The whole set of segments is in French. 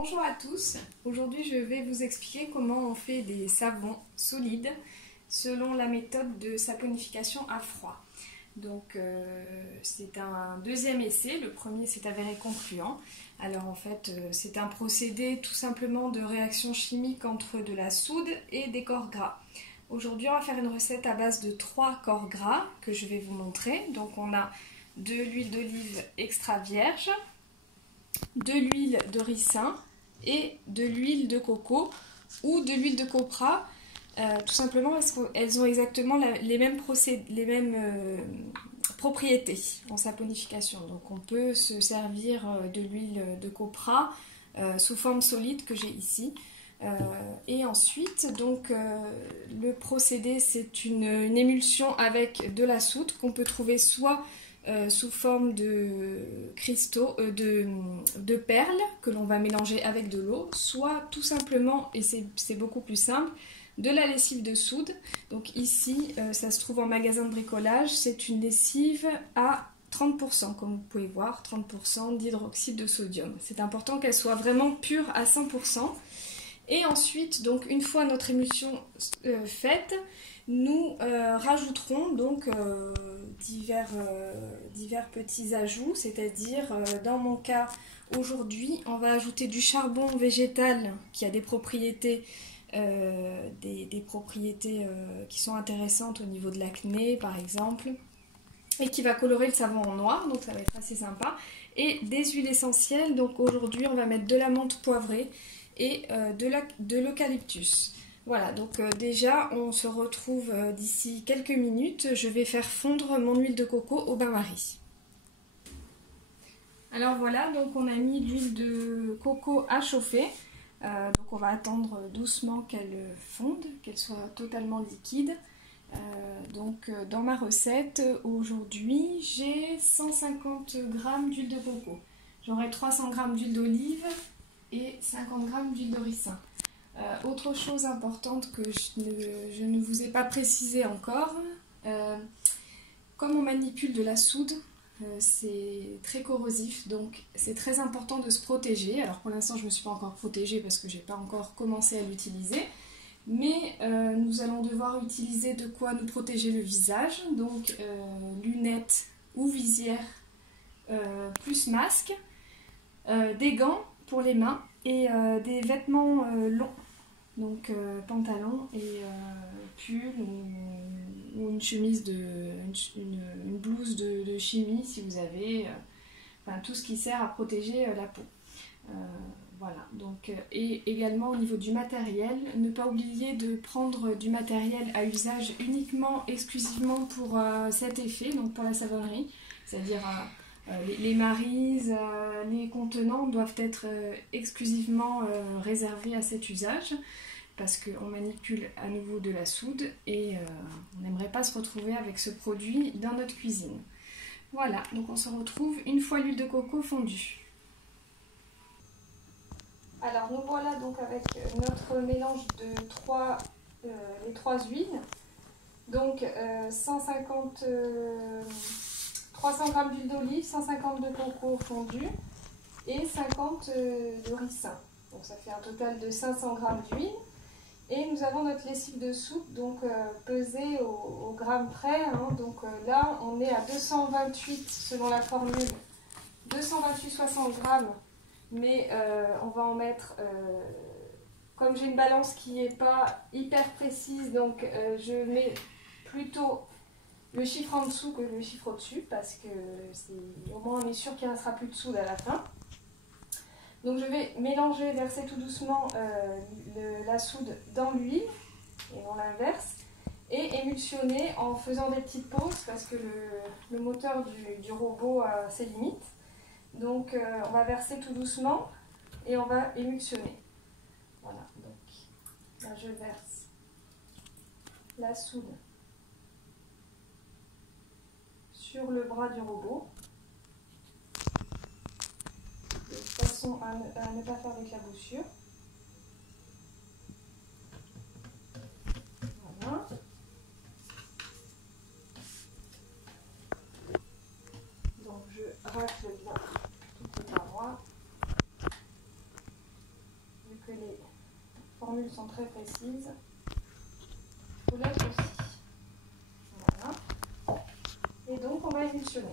Bonjour à tous, aujourd'hui je vais vous expliquer comment on fait des savons solides selon la méthode de saponification à froid. Donc c'est un deuxième essai, le premier s'est avéré concluant. Alors en fait c'est un procédé tout simplement de réaction chimique entre de la soude et des corps gras. Aujourd'hui on va faire une recette à base de 3 corps gras que je vais vous montrer. Donc on a de l'huile d'olive extra vierge, de l'huile de ricin et de l'huile de coco ou de l'huile de copra, tout simplement parce qu'elles ont exactement les mêmes propriétés en saponification. Donc on peut se servir de l'huile de copra sous forme solide que j'ai ici. Et ensuite, donc, le procédé, c'est une émulsion avec de la soude qu'on peut trouver soit sous forme de cristaux, de perles que l'on va mélanger avec de l'eau, soit tout simplement, et c'est beaucoup plus simple, de la lessive de soude. Donc ici, ça se trouve en magasin de bricolage, c'est une lessive à 30%, comme vous pouvez voir, 30% d'hydroxyde de sodium. C'est important qu'elle soit vraiment pure à 100%. Et ensuite, donc une fois notre émulsion faite, nous rajouterons donc divers petits ajouts, c'est-à-dire dans mon cas aujourd'hui, on va ajouter du charbon végétal qui a des propriétés, qui sont intéressantes au niveau de l'acné par exemple, et qui va colorer le savon en noir, donc ça va être assez sympa, et des huiles essentielles. Donc aujourd'hui on va mettre de la menthe poivrée et de l'eucalyptus. Voilà, donc déjà on se retrouve d'ici quelques minutes. Je vais faire fondre mon huile de coco au bain-marie. Alors voilà, donc on a mis l'huile de coco à chauffer. Donc on va attendre doucement qu'elle fonde, qu'elle soit totalement liquide. Donc dans ma recette aujourd'hui j'ai 150 g d'huile de coco. J'aurai 300 g d'huile d'olive et 50 g d'huile de ricin. Autre chose importante que je ne vous ai pas précisé encore, comme on manipule de la soude, c'est très corrosif, donc c'est très important de se protéger. Alors pour l'instant je ne me suis pas encore protégée parce que je n'ai pas encore commencé à l'utiliser, mais nous allons devoir utiliser de quoi nous protéger le visage, donc lunettes ou visière plus masque, des gants pour les mains et des vêtements longs, donc pantalon et pull ou une chemise, une blouse de chimie si vous avez, enfin tout ce qui sert à protéger la peau. Voilà, donc, et également au niveau du matériel, ne pas oublier de prendre du matériel à usage uniquement, exclusivement pour cet effet, donc pour la savonnerie, c'est-à-dire les marises, les contenants doivent être exclusivement réservés à cet usage parce qu'on manipule à nouveau de la soude et on n'aimerait pas se retrouver avec ce produit dans notre cuisine. Voilà, donc on se retrouve une fois l'huile de coco fondue. Alors nous voilà donc avec notre mélange de les trois huiles, donc 300 g d'huile d'olive, 150 de coco fondu et 50 de ricin. Donc ça fait un total de 500 g d'huile. Et nous avons notre lessive de soude, donc pesée au gramme près. Hein. Donc là on est à 228 selon la formule, 228,60 g. Mais on va en mettre, comme j'ai une balance qui n'est pas hyper précise, donc je mets plutôt le chiffre en dessous que le chiffre au-dessus, parce que au moins on est sûr qu'il ne restera plus de soude à la fin. Donc je vais mélanger, verser tout doucement la soude dans l'huile, et on l'inverse, et émulsionner en faisant des petites pauses, parce que le moteur du robot a ses limites. Donc on va verser tout doucement et on va émulsionner. Voilà, donc là je verse la soude sur le bras du robot, de façon à ne pas faire d'éclaboussure. Voilà. Donc je racle bien tout le parois. formules sont très précises. Il faut l'être aussi. Voilà. Et donc on va émulsionner.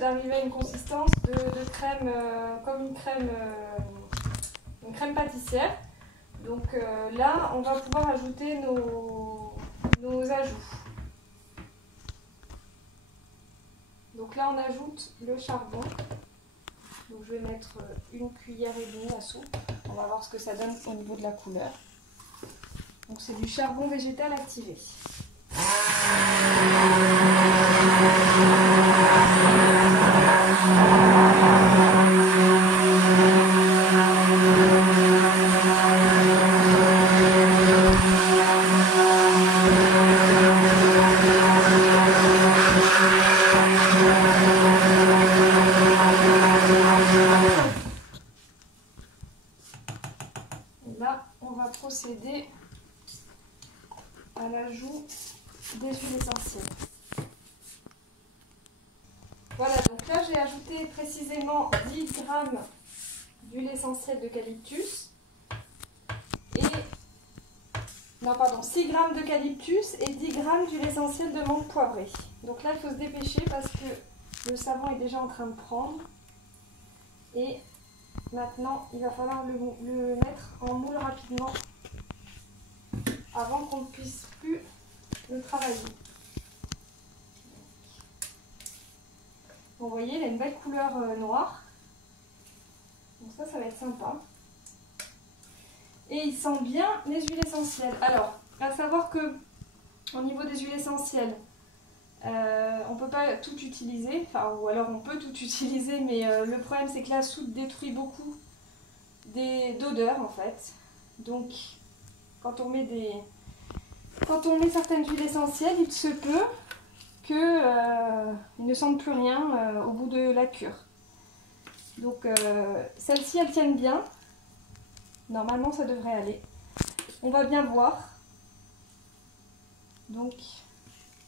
D'arriver à une consistance de crème, comme une crème pâtissière. Donc là, on va pouvoir ajouter nos ajouts. Donc là, on ajoute le charbon. Donc je vais mettre une cuillère et demie à soupe. On va voir ce que ça donne au niveau de la couleur. Donc c'est du charbon végétal activé. Là, on va procéder à l'ajout des huiles essentielles. Voilà, donc là j'ai ajouté précisément 10 g d'huile essentielle d'eucalyptus et 6 g d'eucalyptus et 10 g d'huile essentielle de menthe poivrée. Donc là il faut se dépêcher parce que le savon est déjà en train de prendre et maintenant il va falloir le mettre en moule rapidement avant qu'on ne puisse plus le travailler. Vous voyez, il a une belle couleur noire. Donc ça va être sympa. Et il sent bien les huiles essentielles. Alors, à savoir que au niveau des huiles essentielles, on ne peut pas tout utiliser. Enfin, ou alors on peut tout utiliser, mais le problème c'est que la soude détruit beaucoup d'odeurs en fait. Donc, quand on met certaines huiles essentielles, il se peut qu'ils ne sentent plus rien au bout de la cure. Donc celles-ci elles tiennent bien. Normalement ça devrait aller. On va bien voir. Donc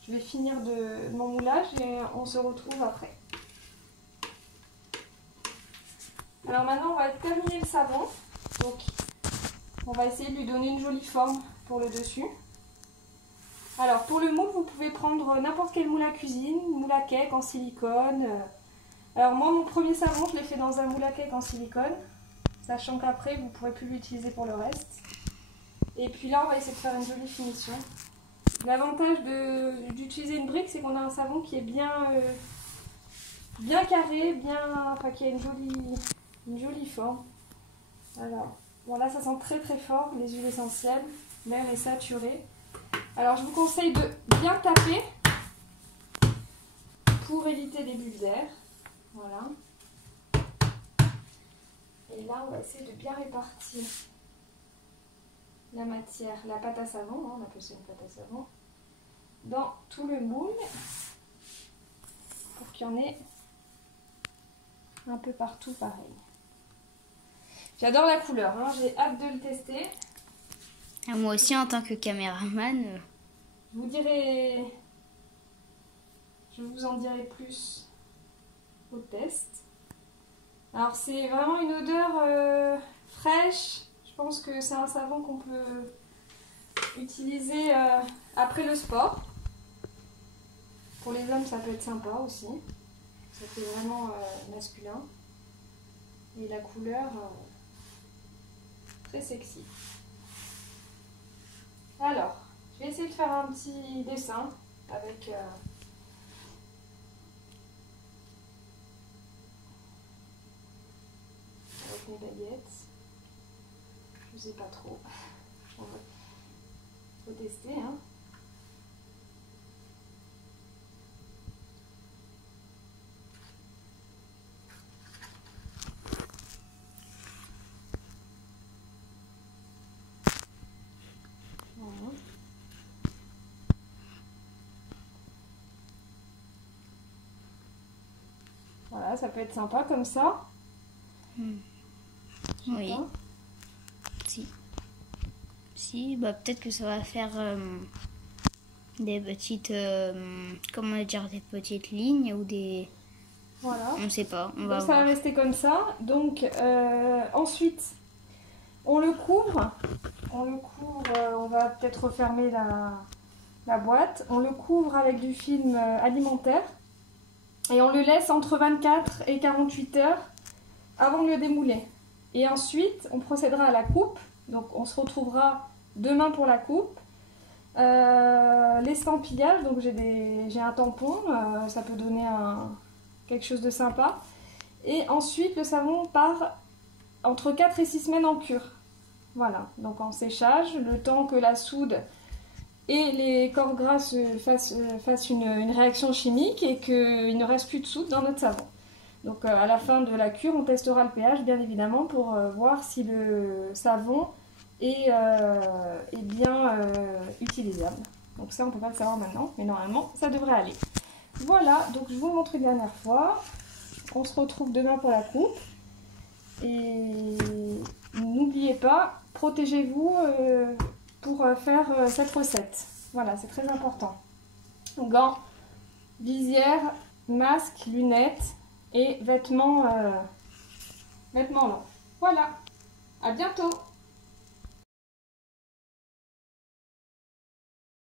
je vais finir de mon moulage et on se retrouve après. Alors maintenant on va terminer le savon. Donc on va essayer de lui donner une jolie forme pour le dessus. Alors pour le moule, vous pouvez prendre n'importe quel moule à cuisine, moule à cake en silicone. Alors moi mon premier savon je l'ai fait dans un moule à cake en silicone, sachant qu'après vous ne pourrez plus l'utiliser pour le reste. Et puis là on va essayer de faire une jolie finition. L'avantage d'utiliser une brique, c'est qu'on a un savon qui est bien carré, enfin qui a une jolie forme. Alors bon là ça sent très très fort les huiles essentielles, l'air est saturé. Alors je vous conseille de bien taper pour éviter les bulles d'air. Voilà. Et là on va essayer de bien répartir la matière, la pâte à savon, on appelle ça une pâte à savon, dans tout le moule pour qu'il y en ait un peu partout pareil. J'adore la couleur, hein, j'ai hâte de le tester. Moi aussi en tant que caméraman. Je vous en dirai plus au test. Alors c'est vraiment une odeur fraîche. Je pense que c'est un savon qu'on peut utiliser après le sport. Pour les hommes, ça peut être sympa aussi. Ça fait vraiment masculin. Et la couleur, très sexy. Alors, je vais essayer de faire un petit dessin avec mes baguettes. Je sais pas trop. On va tester, hein. Voilà. Voilà, ça peut être sympa comme ça. Oui. Si, bah peut-être que ça va faire des petites, comment dire, des petites lignes ou des... Voilà. On sait pas, on Donc va ça voir. va rester comme ça. Donc ensuite, on le couvre. On va peut-être refermer la boîte. On le couvre avec du film alimentaire. Et on le laisse entre 24 et 48 heures avant de le démouler. Et ensuite, on procédera à la coupe. Donc on se retrouvera demain pour la coupe. L'estampillage, donc j'ai un tampon, ça peut donner quelque chose de sympa. Et ensuite, le savon part entre 4 et 6 semaines en cure. Voilà, donc en séchage, le temps que la soude et les corps gras fassent une réaction chimique et qu'il ne reste plus de soude dans notre savon. Donc à la fin de la cure, on testera le pH bien évidemment pour voir si le savon est bien utilisable. Donc ça, on ne peut pas le savoir maintenant, mais normalement, ça devrait aller. Voilà, donc je vous montre une dernière fois. On se retrouve demain pour la coupe. Et n'oubliez pas, protégez-vous pour faire cette recette. Voilà, c'est très important. Gants, visière, masque, lunettes et vêtements longs. Voilà, à bientôt!